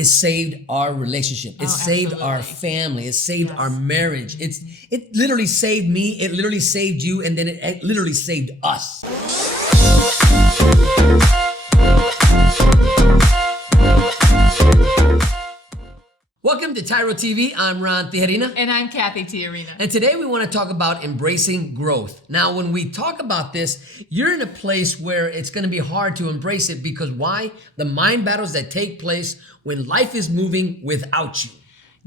it saved our relationship. It saved our family. It saved our marriage. It literally saved me. It literally saved you. And then it literally saved us. Welcome to TYRO TV. I'm Tijerina. And I'm Cathy Tijerina. And today we want to talk about embracing growth. Now, when we talk about this, you're in a place where it's going to be hard to embrace it because why? The mind battles that take place when life is moving without you.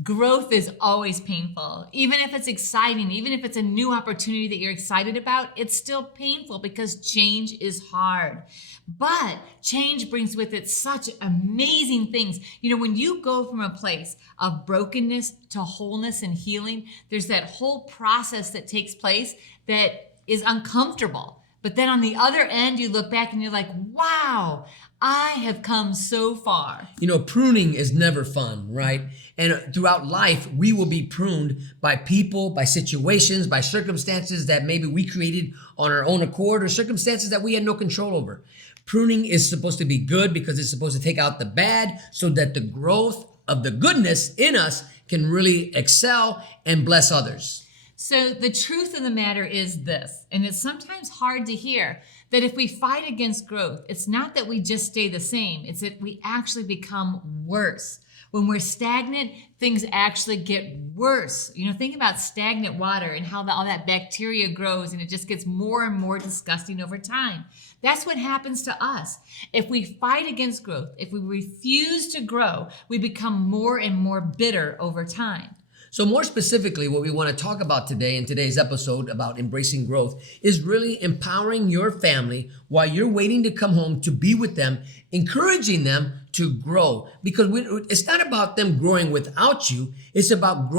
Growth is always painful. Even if it's exciting, even if it's a new opportunity that you're excited about, it's still painful because change is hard. But change brings with it such amazing things. You know, when you go from a place of brokenness to wholeness and healing, there's that whole process that takes place that is uncomfortable. But then on the other end, you look back and you're like, wow, I have come so far. You know, pruning is never fun, right? And throughout life, we will be pruned by people, by situations, by circumstances that maybe we created on our own accord or circumstances that we had no control over. Pruning is supposed to be good because it's supposed to take out the bad so that the growth of the goodness in us can really excel and bless others. So the truth of the matter is this, and it's sometimes hard to hear, that if we fight against growth, it's not that we just stay the same, it's that we actually become worse. When we're stagnant, things actually get worse. You know, think about stagnant water and how all that bacteria grows and it just gets more and more disgusting over time. That's what happens to us. If we fight against growth, if we refuse to grow, we become more and more bitter over time. So more specifically, what we want to talk about today in today's episode about embracing growth is really empowering your family while you're waiting to come home to be with them, encouraging them to grow. Because it's not about them growing without you. It's about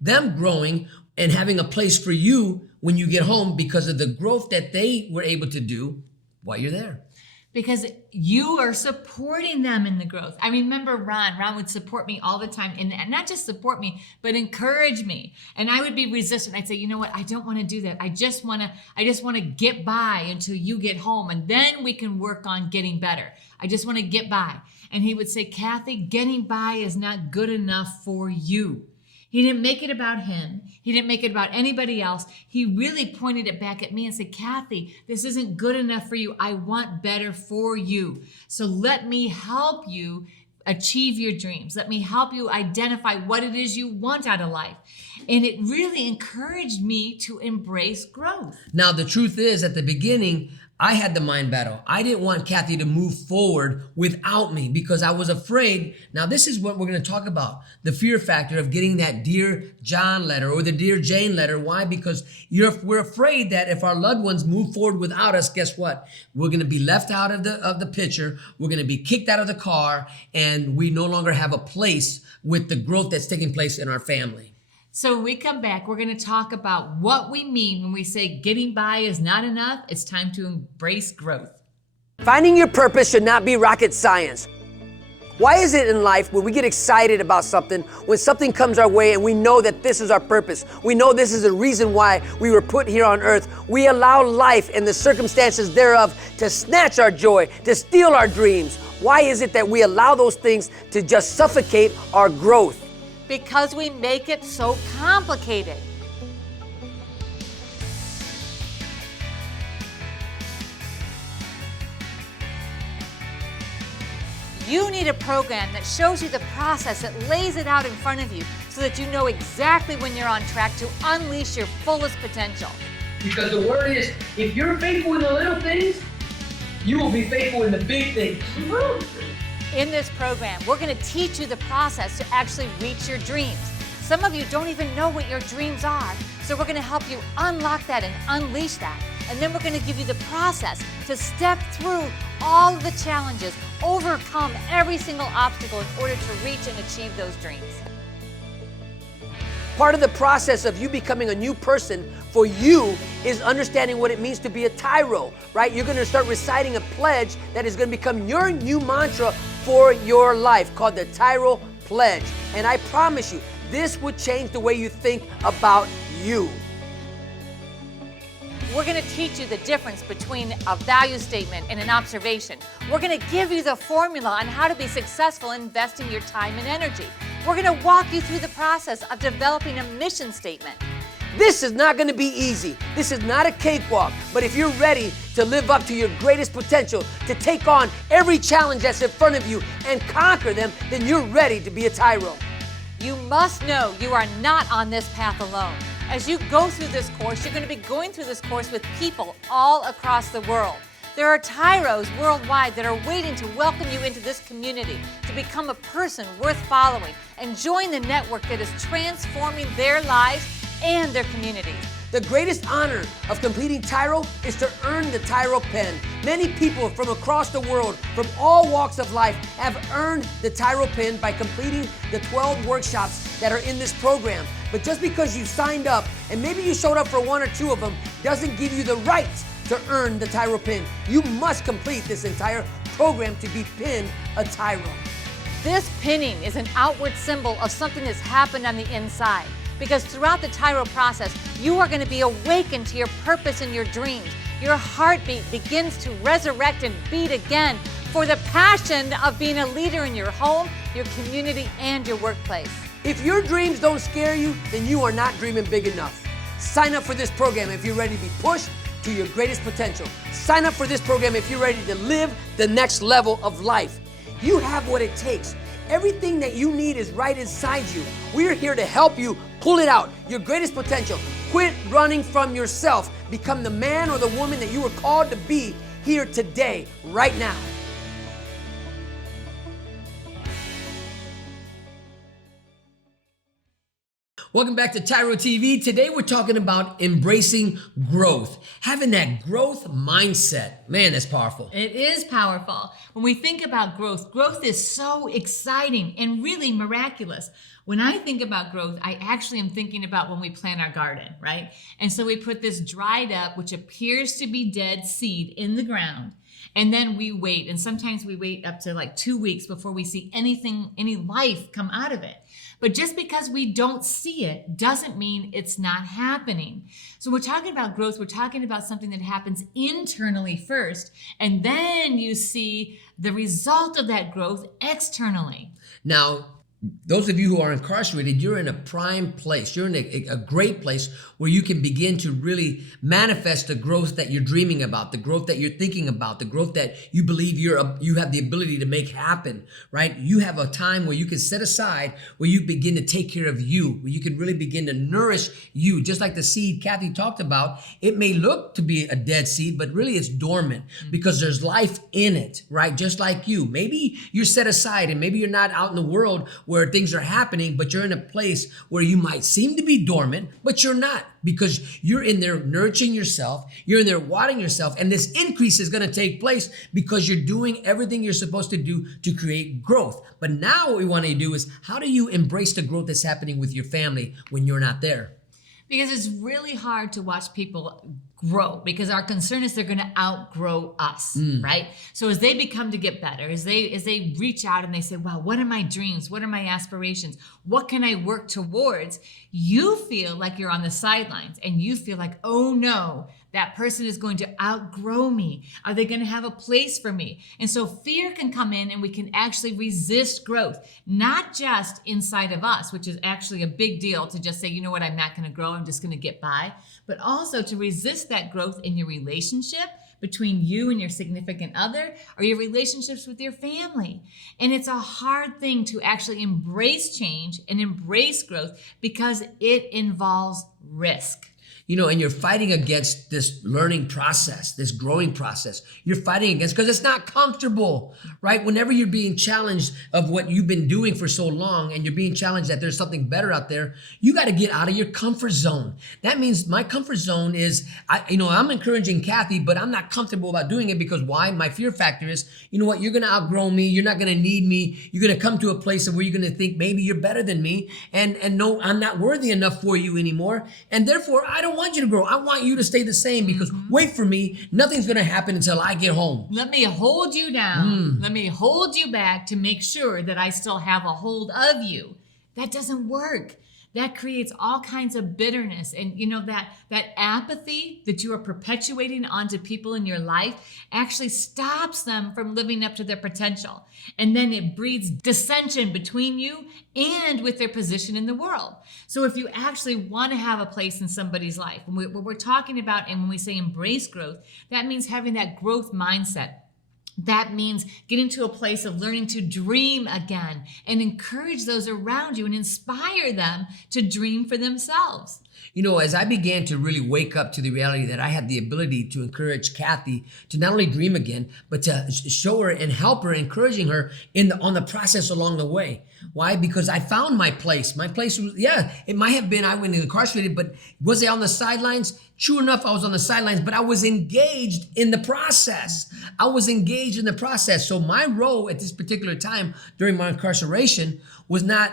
them growing and having a place for you when you get home because of the growth that they were able to do while you're there. Because you are supporting them in the growth. I remember Ron would support me all the time, and not just support me, but encourage me. And I would be resistant. I'd say, you know what? I don't want to do that. I just want to get by until you get home, and then we can work on getting better. I just want to get by. And he would say, Cathy, getting by is not good enough for you. He didn't make it about him. He didn't make it about anybody else. He really pointed it back at me and said, Cathy, this isn't good enough for you. I want better for you. So let me help you achieve your dreams. Let me help you identify what it is you want out of life. And it really encouraged me to embrace growth. Now, the truth is, at the beginning, I had the mind battle. I didn't want Cathy to move forward without me because I was afraid. Now, this is what we're going to talk about. The fear factor of getting that Dear John letter or the Dear Jane letter. Why? Because we're afraid that if our loved ones move forward without us, guess what? We're going to be left out of the picture. We're going to be kicked out of the car, and we no longer have a place with the growth that's taking place in our family. So when we come back, we're going to talk about what we mean when we say getting by is not enough. It's time to embrace growth. Finding your purpose should not be rocket science. Why is it in life when we get excited about something, when something comes our way and we know that this is our purpose, we know this is the reason why we were put here on earth, we allow life and the circumstances thereof to snatch our joy, to steal our dreams? Why is it that we allow those things to just suffocate our growth? Because we make it so complicated. You need a program that shows you the process, that lays it out in front of you so that you know exactly when you're on track to unleash your fullest potential. Because the word is, if you're faithful in the little things, you will be faithful in the big things. In this program, we're going to teach you the process to actually reach your dreams. Some of you don't even know what your dreams are, so we're going to help you unlock that and unleash that. And then we're going to give you the process to step through all of the challenges, overcome every single obstacle in order to reach and achieve those dreams. Part of the process of you becoming a new person for you is understanding what it means to be a TYRO, right? You're going to start reciting a pledge that is going to become your new mantra for your life called the TYRO Pledge. And I promise you, this would change the way you think about you. We're going to teach you the difference between a value statement and an observation. We're going to give you the formula on how to be successful in investing your time and energy. We're going to walk you through the process of developing a mission statement. This is not going to be easy. This is not a cakewalk. But if you're ready to live up to your greatest potential, to take on every challenge that's in front of you and conquer them, then you're ready to be a Tyro. You must know you are not on this path alone. As you go through this course, you're going to be going through this course with people all across the world. There are Tyros worldwide that are waiting to welcome you into this community, to become a person worth following and join the network that is transforming their lives and their communities. The greatest honor of completing TYRO is to earn the TYRO pen. Many people from across the world, from all walks of life, have earned the TYRO pen by completing the 12 workshops that are in this program. But just because you signed up, and maybe you showed up for one or two of them, doesn't give you the right to earn the TYRO pen. You must complete this entire program to be pinned a TYRO. This pinning is an outward symbol of something that's happened on the inside. Because throughout the TYRO process, you are going to be awakened to your purpose and your dreams. Your heartbeat begins to resurrect and beat again for the passion of being a leader in your home, your community, and your workplace. If your dreams don't scare you, then you are not dreaming big enough. Sign up for this program if you're ready to be pushed to your greatest potential. Sign up for this program if you're ready to live the next level of life. You have what it takes. Everything that you need is right inside you. We're here to help you pull it out, your greatest potential. Quit running from yourself. Become the man or the woman that you were called to be here today, right now. Welcome back to TYRO TV. Today we're talking about embracing growth, having that growth mindset. Man, that's powerful. It is powerful. When we think about growth, growth is so exciting and really miraculous. When I think about growth, I actually am thinking about when we plant our garden, right? And so we put this dried up, which appears to be dead seed in the ground. And then we wait, and sometimes we wait up to like 2 weeks before we see anything, any life come out of it. But just because we don't see it doesn't mean it's not happening. So we're talking about growth, we're talking about something that happens internally first, and then you see the result of that growth externally. Now, those of you who are incarcerated, you're in a prime place. You're in a great place where you can begin to really manifest the growth that you're dreaming about, the growth that you're thinking about, the growth that you believe you have the ability to make happen, right? You have a time where you can set aside, where you begin to take care of you, where you can really begin to nourish you. Just like the seed Cathy talked about, it may look to be a dead seed, but really it's dormant because there's life in it, right? Just like you. Maybe you're set aside and maybe you're not out in the world where things are happening, but you're in a place where you might seem to be dormant, but you're not, because you're in there nourishing yourself, you're in there watering yourself, and this increase is going to take place because you're doing everything you're supposed to do to create growth. But now what we want to do is, how do you embrace the growth that's happening with your family when you're not there? Because it's really hard to watch people grow, because our concern is they're going to outgrow us, right? So as they become to get better, as they reach out and they say, wow, what are my dreams? What are my aspirations? What can I work towards? You feel like you're on the sidelines and you feel like, oh no, that person is going to outgrow me. Are they going to have a place for me? And so fear can come in and we can actually resist growth, not just inside of us, which is actually a big deal to just say, you know what, I'm not going to grow, I'm just going to get by, but also to resist that growth in your relationship between you and your significant other, or your relationships with your family. And it's a hard thing to actually embrace change and embrace growth because it involves risk. You know, and you're fighting against this learning process, this growing process. You're fighting against, because it's not comfortable, right? Whenever you're being challenged of what you've been doing for so long, and you're being challenged that there's something better out there, you got to get out of your comfort zone. That means my comfort zone is, I'm encouraging Cathy, but I'm not comfortable about doing it because why? My fear factor is, you know what? You're going to outgrow me. You're not going to need me. You're going to come to a place where you're going to think maybe you're better than me, and no, I'm not worthy enough for you anymore. And therefore, I don't want you to grow. I want you to stay the same because wait for me, nothing's going to happen until I get home. Let me hold you down. Let me hold you back to make sure that I still have a hold of you. That doesn't work. that creates all kinds of bitterness. And you know, that apathy that you are perpetuating onto people in your life actually stops them from living up to their potential. And then it breeds dissension between you and with their position in the world. So if you actually want to have a place in somebody's life, when we're talking about, and when we say embrace growth, that means having that growth mindset. That means getting to a place of learning to dream again and encourage those around you and inspire them to dream for themselves. You know, as I began to really wake up to the reality that I had the ability to encourage Cathy to not only dream again, but to show her and help her, encouraging her on the process along the way. Why? Because I found my place. My place was, it might have been I went incarcerated, but was I on the sidelines? True enough, I was on the sidelines, but I was engaged in the process. So my role at this particular time during my incarceration was not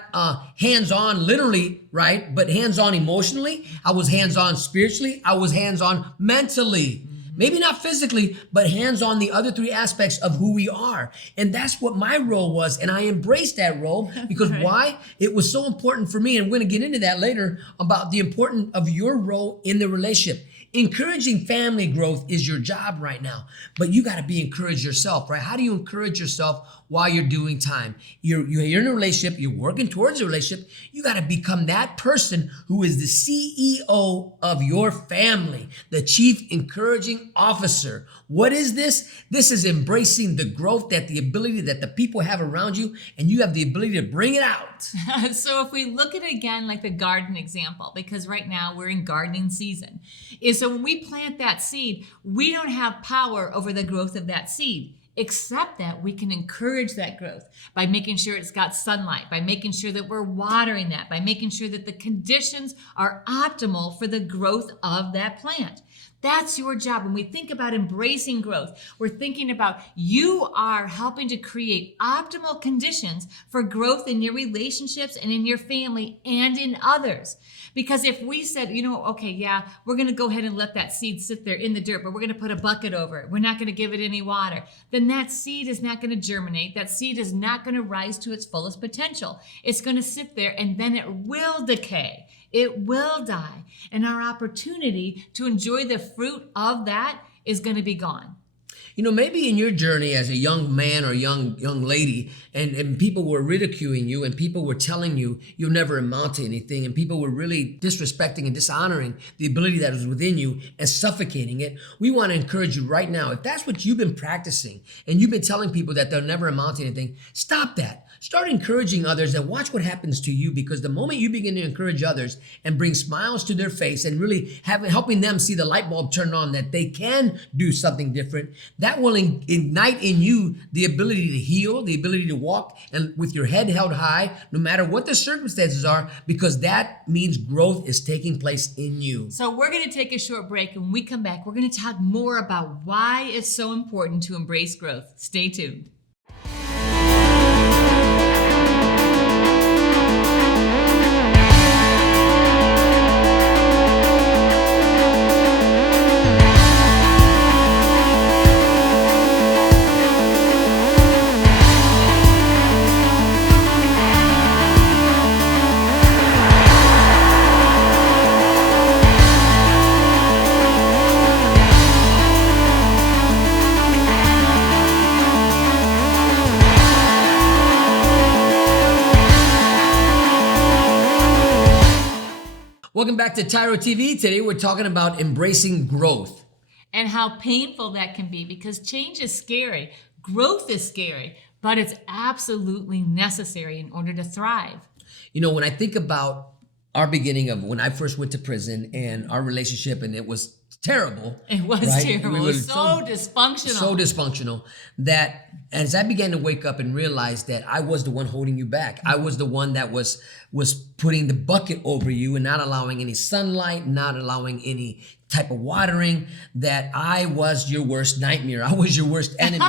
hands-on literally, right? But hands-on emotionally. I was hands-on spiritually. I was hands-on mentally. Maybe not physically, but hands-on the other three aspects of who we are. And that's what my role was. And I embraced that role because Right. Why? It was so important for me. And we're going to get into that later about the importance of your role in the relationship. Encouraging family growth is your job right now, but you got to be encouraged yourself, right? How do you encourage yourself while you're doing time? You're in a relationship, you're working towards a relationship. You got to become that person who is the CEO of your family, the chief encouraging officer. What is this? This is embracing the growth, the ability that the people have around you, and you have the ability to bring it out. So if we look at it again, like the garden example, because right now we're in gardening season, so when we plant that seed, we don't have power over the growth of that seed, except that we can encourage that growth by making sure it's got sunlight, by making sure that we're watering that, by making sure that the conditions are optimal for the growth of that plant. That's your job. When we think about embracing growth, we're thinking about you are helping to create optimal conditions for growth in your relationships and in your family and in others. Because if we said, we're going to go ahead and let that seed sit there in the dirt, but we're going to put a bucket over it, we're not going to give it any water, then that seed is not going to germinate. That seed is not going to rise to its fullest potential. It's going to sit there and then it will decay. It will die. And our opportunity to enjoy the fruit of that is going to be gone. You know, maybe in your journey as a young man or young lady, and people were ridiculing you and people were telling you you'll never amount to anything, and people were really disrespecting and dishonoring the ability that was within you and suffocating it. We want to encourage you right now. If that's what you've been practicing and you've been telling people that they'll never amount to anything, stop that. Start encouraging others and watch what happens to you, because the moment you begin to encourage others and bring smiles to their face and really helping them see the light bulb turn on that they can do something different, that will ignite in you the ability to heal, the ability to walk and with your head held high, no matter what the circumstances are, because that means growth is taking place in you. So we're going to take a short break, and when we come back, we're going to talk more about why it's so important to embrace growth. Stay tuned. Welcome back to TYRO TV. Today we're talking about embracing growth. And how painful that can be, because change is scary, growth is scary, but it's absolutely necessary in order to thrive. You know, when I think about our beginning of when I first went to prison and our relationship, and it was terrible. It was right? terrible. We It were was so dysfunctional. So dysfunctional that as I began to wake up and realize that I was the one holding you back. I was the one that was putting the bucket over you and not allowing any sunlight, not allowing any type of watering that I was your worst nightmare. I was your worst enemy,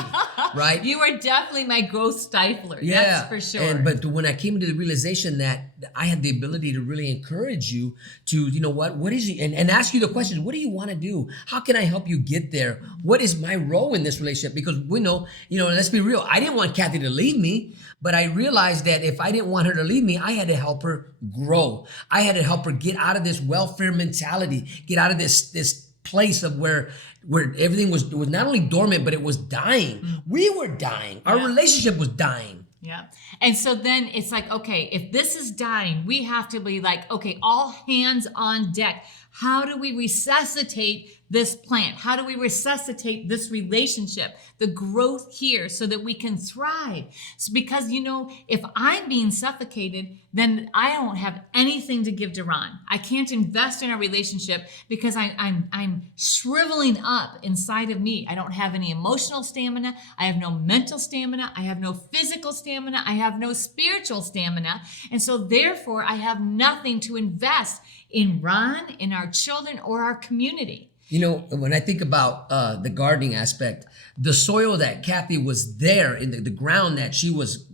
right? You are definitely my growth stifler. Yeah, That's for sure. But when I came to the realization that I had the ability to really encourage you to, you know what is it, and ask you the questions, what do you want to do? How can I help you get there? What is my role in this relationship? Because we know, let's be real. I didn't want Cathy to leave me, but I realized that if I didn't want her to leave me, I had to help her grow. I had to help her get out of this welfare mentality, get out of this place of where everything was not only dormant, but it was dying. We were dying. Our relationship was dying. Yeah. And so then it's like, okay, if this is dying, we have to be like, okay, all hands on deck. How do we resuscitate this plant? How do we resuscitate this relationship, the growth here, so that we can thrive? So because, if I'm being suffocated, then I don't have anything to give to Ron. I can't invest in our relationship because I'm shriveling up inside of me. I don't have any emotional stamina. I have no mental stamina. I have no physical stamina. I have no spiritual stamina. And so therefore, I have nothing to invest in Ron, in our children, or our community. When I think about the gardening aspect, the soil that Cathy was there in the ground that she was,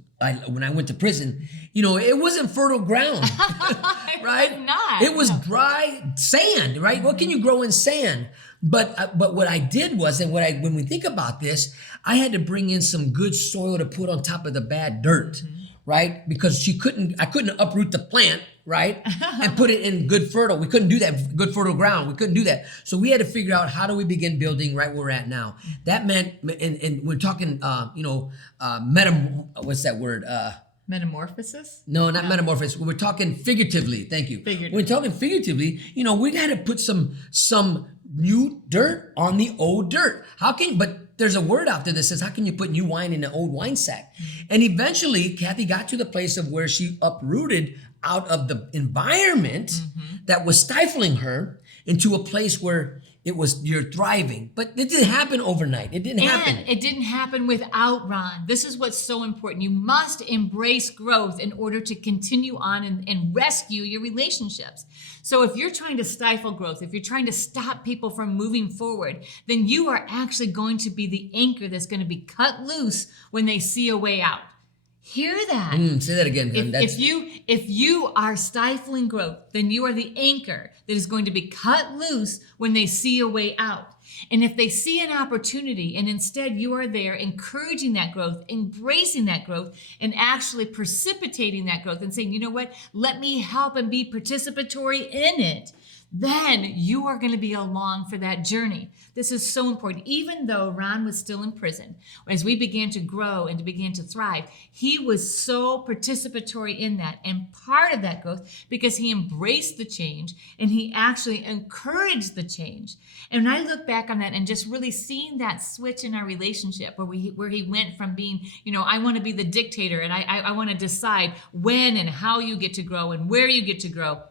when I went to prison, it wasn't fertile ground, right? It was not. It was dry sand, right? What can you grow in sand? But what I did was, when we think about this, I had to bring in some good soil to put on top of the bad dirt, right? Because I couldn't uproot the plant, right? And put it in good fertile. We couldn't do that, good fertile ground. We couldn't do that. So we had to figure out, how do we begin building right where we're at now? That meant, and we're talking, what's that word? Metamorphosis? No, not metamorphosis. We're talking figuratively. Thank you. We're talking figuratively. We got to put some new dirt on the old dirt. But there's a word out there that says, how can you put new wine in an old wine sack? And eventually, Cathy got to the place of where she uprooted out of the environment that was stifling her into a place where you're thriving. But it didn't happen overnight. It didn't happen. And it didn't happen without Ron. This is what's so important. You must embrace growth in order to continue on and rescue your relationships. So if you're trying to stifle growth, if you're trying to stop people from moving forward, then you are actually going to be the anchor that's going to be cut loose when they see a way out. Hear that. Say that again. If you are stifling growth, then you are the anchor that is going to be cut loose when they see a way out. And if they see an opportunity and instead you are there encouraging that growth, embracing that growth, and actually precipitating that growth and saying, you know what, let me help and be participatory in it, then you are going to be along for that journey. This is so important. Even though Ron was still in prison, as we began to grow and to begin to thrive, he was so participatory in that and part of that growth because he embraced the change and he actually encouraged the change. And when I look back on that and just really seeing that switch in our relationship where he went from being, I want to be the dictator and I want to decide when and how you get to grow and where you get to grow.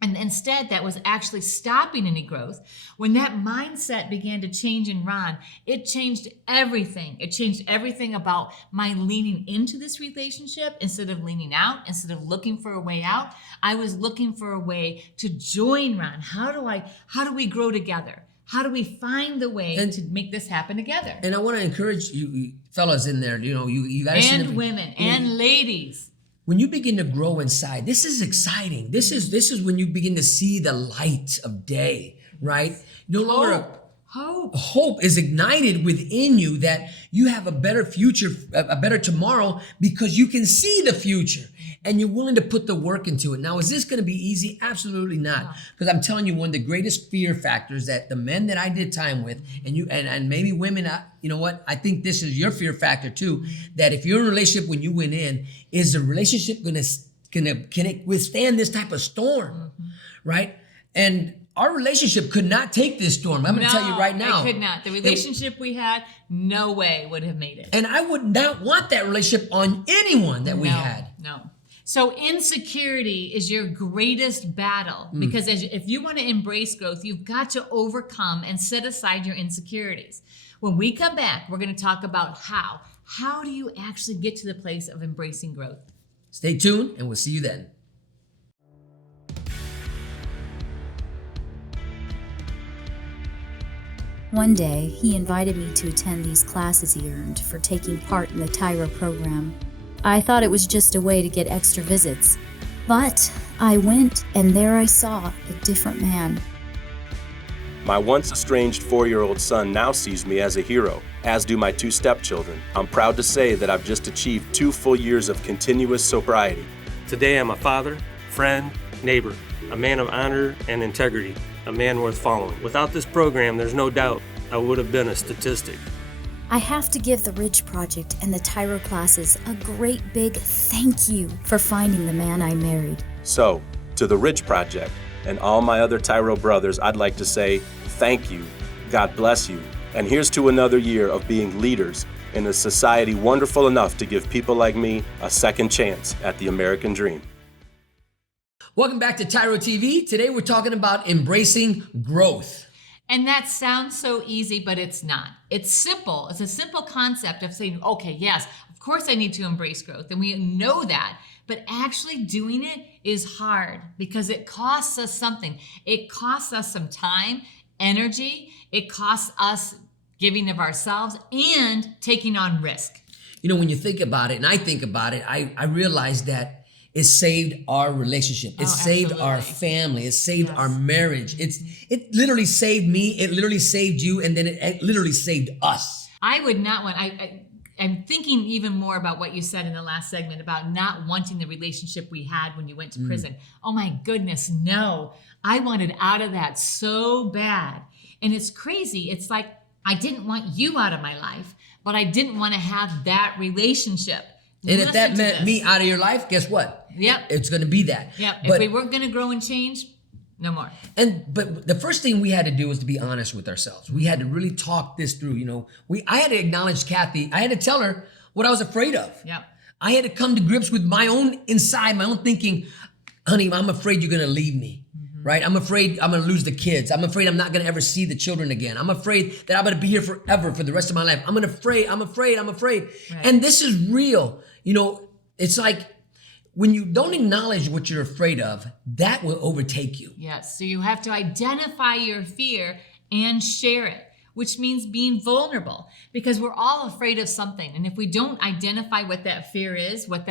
And instead, that was actually stopping any growth. When that mindset began to change in Ron, it changed everything. It changed everything about my leaning into this relationship instead of leaning out, instead of looking for a way out. I was looking for a way to join Ron. How do we grow together? How do we find the way to make this happen together? And I want to encourage you fellas in there, you guys. And women and ladies. When you begin to grow inside, this is exciting. This is when you begin to see the light of day, right? No longer hope is ignited within you that you have a better future, a better tomorrow, because you can see the future and you're willing to put the work into it. Now, is this going to be easy? Absolutely not. Because I'm telling you, one of the greatest fear factors that the men that I did time with, and maybe women, you know what? I think this is your fear factor too, that if you're in a relationship when you went in, is the relationship can it withstand this type of storm, right? And our relationship could not take this storm. I'm going to tell you right now. It could not. The relationship we had, no way would have made it. And I would not want that relationship on anyone that we had. No. So insecurity is your greatest battle because if you want to embrace growth, you've got to overcome and set aside your insecurities. When we come back, we're going to talk about how. How do you actually get to the place of embracing growth? Stay tuned and we'll see you then. One day, he invited me to attend these classes he earned for taking part in the TYRO program. I thought it was just a way to get extra visits. But I went, and there I saw a different man. My once estranged 4-year-old son now sees me as a hero, as do my 2 stepchildren. I'm proud to say that I've just achieved 2 full years of continuous sobriety. Today I'm a father, friend, neighbor, a man of honor and integrity, a man worth following. Without this program, there's no doubt I would have been a statistic. I have to give the Ridge Project and the TYRO classes a great big thank you for finding the man I married. So, to the Ridge Project and all my other TYRO brothers, I'd like to say thank you, God bless you, and here's to another year of being leaders in a society wonderful enough to give people like me a second chance at the American dream. Welcome back to TYRO TV. Today we're talking about embracing growth. And that sounds so easy, but it's not. It's simple. It's a simple concept of saying, okay, yes, of course I need to embrace growth. And we know that. But actually doing it is hard because it costs us something. It costs us some time, energy. It costs us giving of ourselves and taking on risk. You know, when you think about it, and I think about it, I realize that it saved our relationship. It saved our family. It saved our marriage. It literally saved me. It literally saved you. And then it literally saved us. I would not want, I'm thinking even more about what you said in the last segment about not wanting the relationship we had when you went to prison. Oh my goodness, no. I wanted out of that so bad. And it's crazy. It's like, I didn't want you out of my life, but I didn't want to have that relationship. And if that meant me out of your life, guess what? Yep. It's going to be that. Yep. But, if we weren't going to grow and change, no more. But the first thing we had to do was to be honest with ourselves. We had to really talk this through. You know, I had to acknowledge Cathy. I had to tell her what I was afraid of. Yep. I had to come to grips with my own inside, my own thinking. Honey, I'm afraid you're going to leave me. Right? I'm afraid I'm going to lose the kids. I'm afraid I'm not going to ever see the children again. I'm afraid that I'm going to be here forever for the rest of my life. I'm afraid. Right. And this is real. You know, it's like when you don't acknowledge what you're afraid of, that will overtake you. Yes. So you have to identify your fear and share it, which means being vulnerable, because we're all afraid of something. And if we don't identify what that fear is, where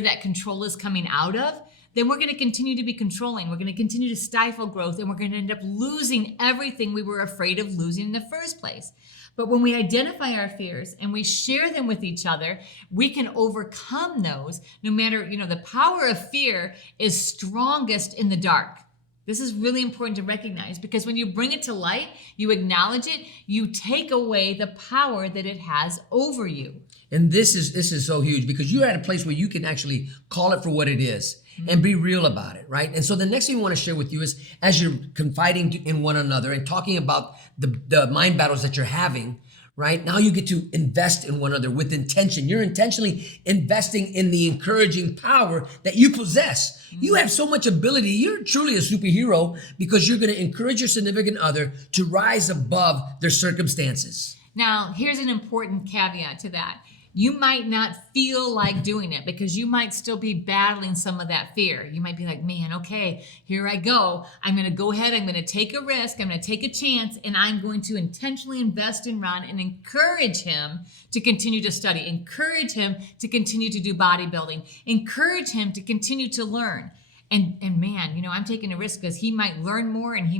that control is coming out of, then we're going to continue to be controlling. We're going to continue to stifle growth, and we're going to end up losing everything we were afraid of losing in the first place. But when we identify our fears and we share them with each other, we can overcome those. No matter, the power of fear is strongest in the dark. This is really important to recognize, because when you bring it to light, you acknowledge it, you take away the power that it has over you. And this is so huge, because you're at a place where you can actually call it for what it is and be real about it, right? And so the next thing we want to share with you is, as you're confiding in one another and talking about the mind battles that you're having, right? Now you get to invest in one another with intention. You're intentionally investing in the encouraging power that you possess. You have so much ability. You're truly a superhero, because you're going to encourage your significant other to rise above their circumstances. Now, here's an important caveat to that. You might not feel like doing it, because you might still be battling some of that fear. You might be like, man, okay, here I go. I'm going to go ahead. I'm going to take a risk. I'm going to take a chance, and I'm going to intentionally invest in Ron and encourage him to continue to study, encourage him to continue to do bodybuilding, encourage him to continue to learn. And man, I'm taking a risk, because he might learn more, and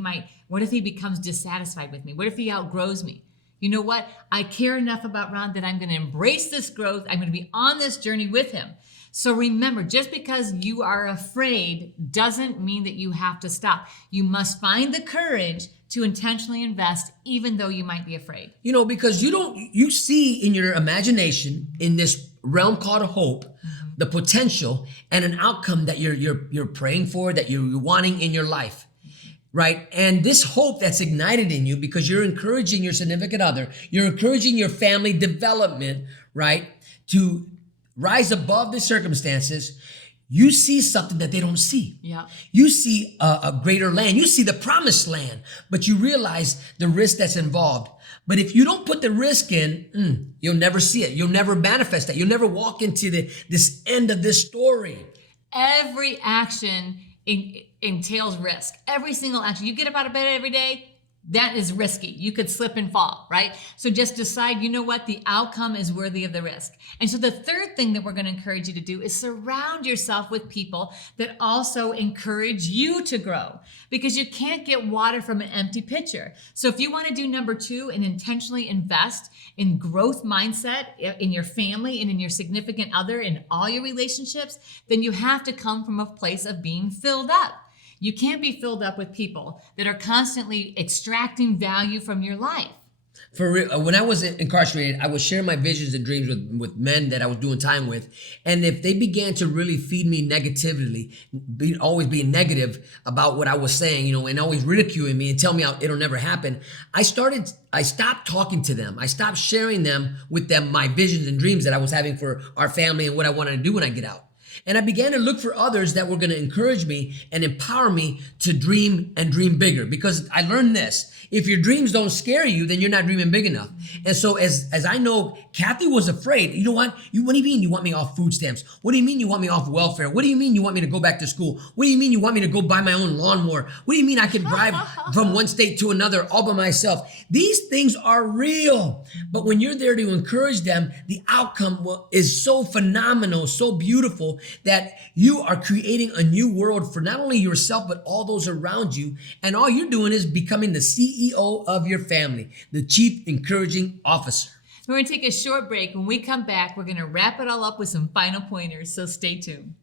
what if he becomes dissatisfied with me? What if he outgrows me? You know what? I care enough about Ron that I'm going to embrace this growth. I'm going to be on this journey with him. So remember, just because you are afraid doesn't mean that you have to stop. You must find the courage to intentionally invest, even though you might be afraid. Because you see in your imagination, in this realm called hope, the potential and an outcome that you're praying for, that you're wanting in your life. Right? And this hope that's ignited in you, because you're encouraging your significant other, you're encouraging your family development, right, to rise above the circumstances. You see something that they don't see. Yeah. You see a greater land. You see the promised land, but you realize the risk that's involved. But if you don't put the risk in, you'll never see it. You'll never manifest that. You'll never walk into this end of this story. Every action entails risk. Every single action. You get up out of bed every day, that is risky. You could slip and fall, right? So just decide, you know what, the outcome is worthy of the risk. And so the third thing that we're going to encourage you to do is surround yourself with people that also encourage you to grow, because you can't get water from an empty pitcher. So if you want to do number 2 and intentionally invest in growth mindset in your family and in your significant other, in all your relationships, then you have to come from a place of being filled up. You can't be filled up with people that are constantly extracting value from your life. For real, when I was incarcerated, I would share my visions and dreams with men that I was doing time with. And if they began to really feed me negatively, always being negative about what I was saying, and always ridiculing me and tell me it'll never happen, I stopped talking to them. I stopped sharing with them my visions and dreams that I was having for our family and what I wanted to do when I get out. And I began to look for others that were going to encourage me and empower me to dream and dream bigger. Because I learned this: if your dreams don't scare you, then you're not dreaming big enough. And so as I know, Cathy was afraid. You know what? What do you mean you want me off food stamps? What do you mean you want me off welfare? What do you mean you want me to go back to school? What do you mean you want me to go buy my own lawnmower? What do you mean I can drive from one state to another all by myself? These things are real. But when you're there to encourage them, the outcome is so phenomenal, so beautiful, that you are creating a new world for not only yourself, but all those around you. And all you're doing is becoming the CEO of your family, the Chief Encouraging Officer. We're going to take a short break. When we come back, we're going to wrap it all up with some final pointers. So stay tuned.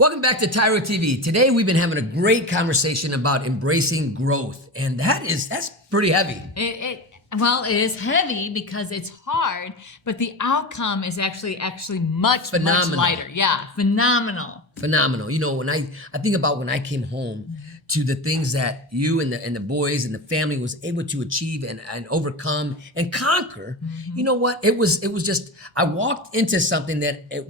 Welcome back to TYRO TV. Today we've been having a great conversation about embracing growth, and that's pretty heavy. Well, it is heavy because it's hard, but the outcome is actually much lighter. Yeah, phenomenal. Phenomenal. When I think about when I came home to the things that you and the boys and the family was able to achieve and overcome and conquer, you know what? It was just, I walked into something that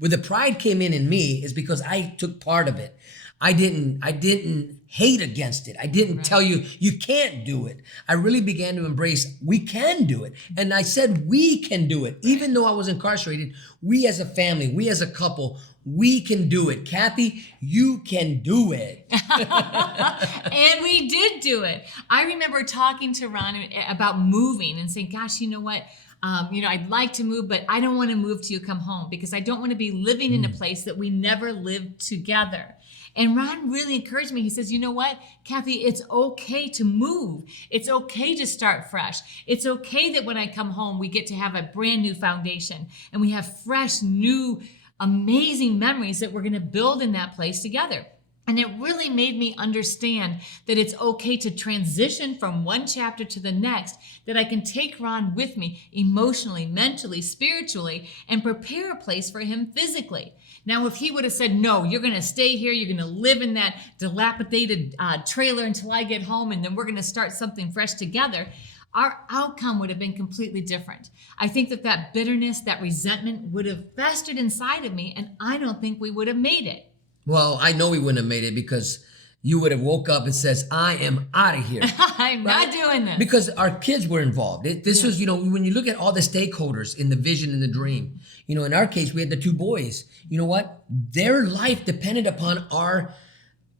where the pride came in me is because I took part of it. I didn't hate against it. I didn't tell you can't do it. I really began to embrace we can do it. And I said we can do it. Even though I was incarcerated, we as a family, we as a couple, we can do it. Cathy, you can do it. And we did do it. I remember talking to Ron about moving and saying, gosh, you know what? I'd like to move, but I don't want to move till you come home, because I don't want to be living in a place that we never lived together. And Ron really encouraged me. He says, you know what, Cathy, it's okay to move. It's okay to start fresh. It's okay that when I come home, we get to have a brand new foundation and we have fresh, new, amazing memories that we're going to build in that place together. And it really made me understand that it's okay to transition from one chapter to the next, that I can take Ron with me emotionally, mentally, spiritually, and prepare a place for him physically. Now, if he would have said, no, you're going to stay here, you're going to live in that dilapidated trailer until I get home, and then we're going to start something fresh together, our outcome would have been completely different. I think that bitterness, that resentment would have festered inside of me, and I don't think we would have made it. Well, I know we wouldn't have made it, because you would have woke up and says, I am out of here. I'm not doing this. Because our kids were involved. This was, when you look at all the stakeholders in the vision and the dream, in our case, we had the 2 boys. You know what? Their life depended upon our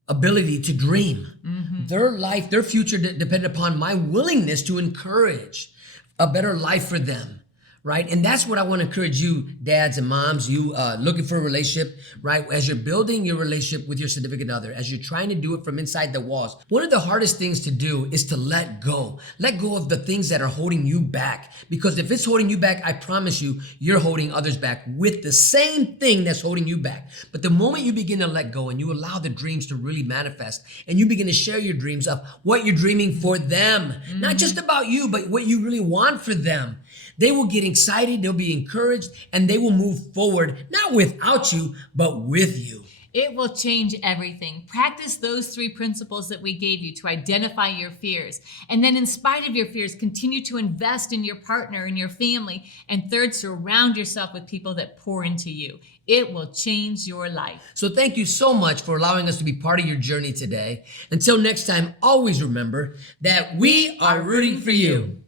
ability to dream. Mm-hmm. Their life, their future depended upon my willingness to encourage a better life for them. Right? And that's what I want to encourage you, dads and moms, you looking for a relationship, right? As you're building your relationship with your significant other, as you're trying to do it from inside the walls, one of the hardest things to do is to let go. Let go of the things that are holding you back. Because if it's holding you back, I promise you, you're holding others back with the same thing that's holding you back. But the moment you begin to let go and you allow the dreams to really manifest, and you begin to share your dreams of what you're dreaming for them, not just about you, but what you really want for them, They will get excited, they'll be encouraged, and they will move forward, not without you, but with you. It will change everything. Practice those 3 principles that we gave you to identify your fears. And then in spite of your fears, continue to invest in your partner and your family. And third, surround yourself with people that pour into you. It will change your life. So thank you so much for allowing us to be part of your journey today. Until next time, always remember that we are rooting for you.